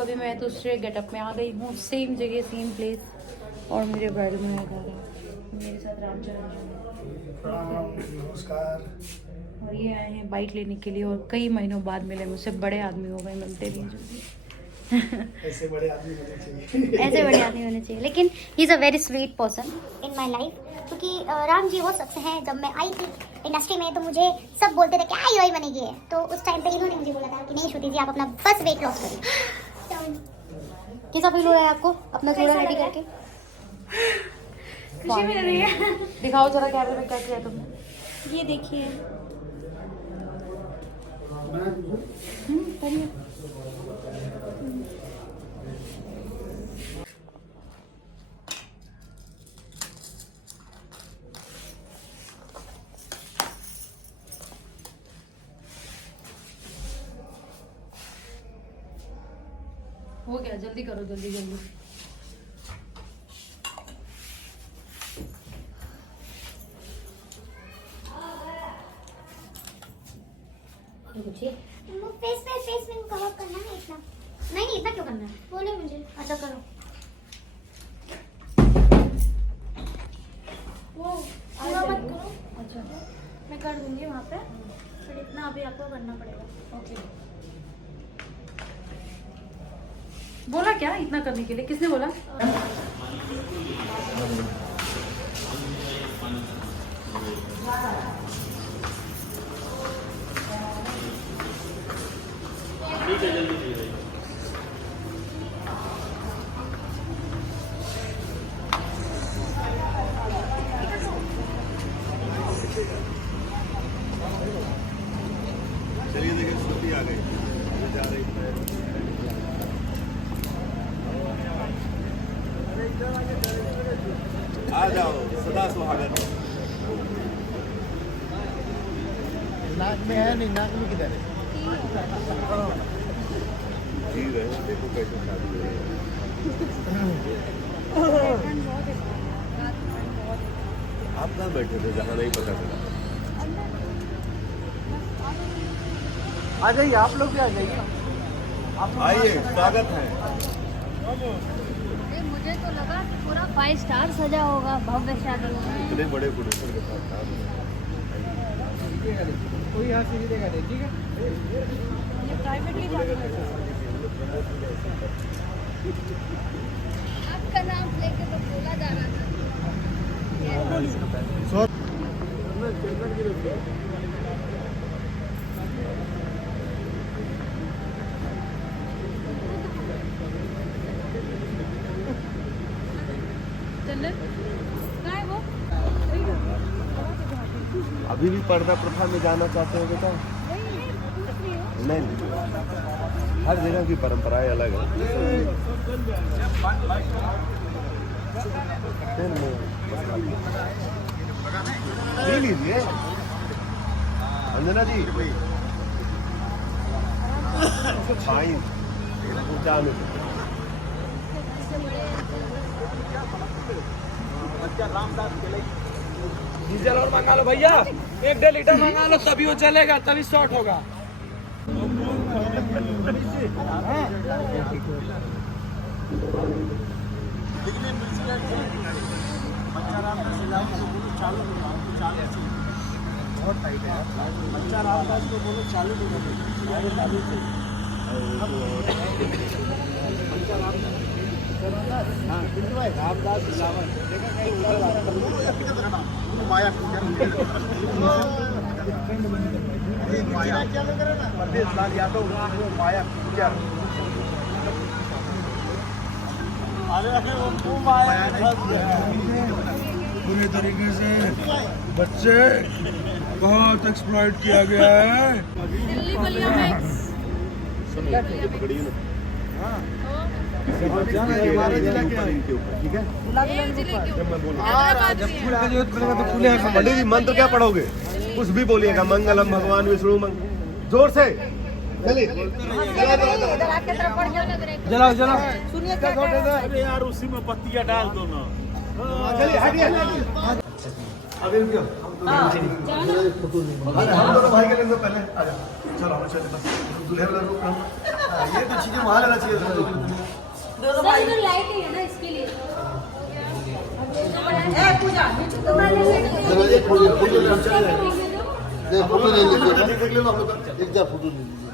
अभी मैं दूसरे गेटअप में आ गई हूँ, सेम जगह सेम प्लेस, और मेरे ब्राइडल में मेरे साथ रामचरण जी। नमस्कार। और ये आए हैं बाइट लेने के लिए, और कई महीनों बाद मिले, मुझसे बड़े आदमी हो गए, मिलते भी हैं। ऐसे बड़े आदमी होने चाहिए। ऐसे बड़े आदमी होने चाहिए, लेकिन he is a very sweet person in my life. क्योंकि राम जी वो सबसे हैं, जब मैं आई थी इंडस्ट्री में तो मुझे सब बोलते थे क्या हीरोइन बनेगी है, तो उस टाइम पे इन्होंने मुझे बोला था कि नहीं श्रुति जी आप अपना बस वेट लॉस करिए। कैसा फील हो रहा है आपको अपना थोड़ा हैवी करके? खुशी मिल रही है। दिखाओ जरा कैमरे में क्या किया तुमने। ये देखिए, करिए। हो गया, जल्दी करो, जल्दी जल्दी। फेस में कवर करना है इतना। नहीं इतना क्यों करना है, बोलो मुझे। अच्छा करो। वो पूरा मत करो। अच्छा, मैं कर दूंगी वहाँ पे, पर इतना अभी आपको करना पड़ेगा। ओके। बोला क्या इतना करने के लिए, किसने बोला? ठीक है, जल्दी कीजिए। चलिए देखिए, श्रुति आ गई, जा रही है। आ जाओ, सदा सुहागन। नाक में है नहीं, नाक में किधर है? जी रहे, देखो कैसे शादी हो रही है। आप कहाँ बैठे थे जहाँ नहीं पता चला? आ जाइए, आप लोग भी आ जाइए। आइए, स्वागत है। मुझे तो लगा कि पूरा 5 स्टार सजा होगा, भव्य शादी होगा। इतने बड़े प्रोड्यूसर के साथ काम है। कोई यहाँ से देगा नहीं, ठीक है? ये प्राइवेटली जाना है। आपका नाम लेके तो बोला जा रहा था। कहाँ है वो? अभी भी पर्दा प्रथा में जाना चाहते हो बेटा? नहीं, हर जगह की परंपराएं अलग है। पी लीजिए अंजना जी। फाइन जाने दो। डीजल और मंगा लो भैया, 1-1.5 लीटर मंगा लो, तभी वो चलेगा, तभी शॉर्ट होगा। बहुत टाइट है बच्चा रामदास को बोलो चालू नहीं रामदास परदेश लाल यादव माया पूरे तरीके से बच्चे बहुत एक्सप्लॉइट किया गया है। दिल्ली बलिया मैक्स। हमारे जिला के ठीक है। पंडित जी मंत्र क्या पढ़ोगे? कुछ भी बोलिएगा। मंगलम भगवान विष्णु जोर से चलिए। जलाओ जलाओ। सुनिए अरे यार उसी में पत्तियां डाल दो ना। चलिए हटिए। अभी रुकियो। अरे हम दोनों भाई के लेंगे पहले आ जाओ चलो हम चले बस दूल्हे वाला रूप ये तो चीजें वहां लेना चाहिए लाइट है ना इसके लिए चलो ये फोटो हम चले जाएंगे फोटो ले लीजिए एक फोटो ले लीजिए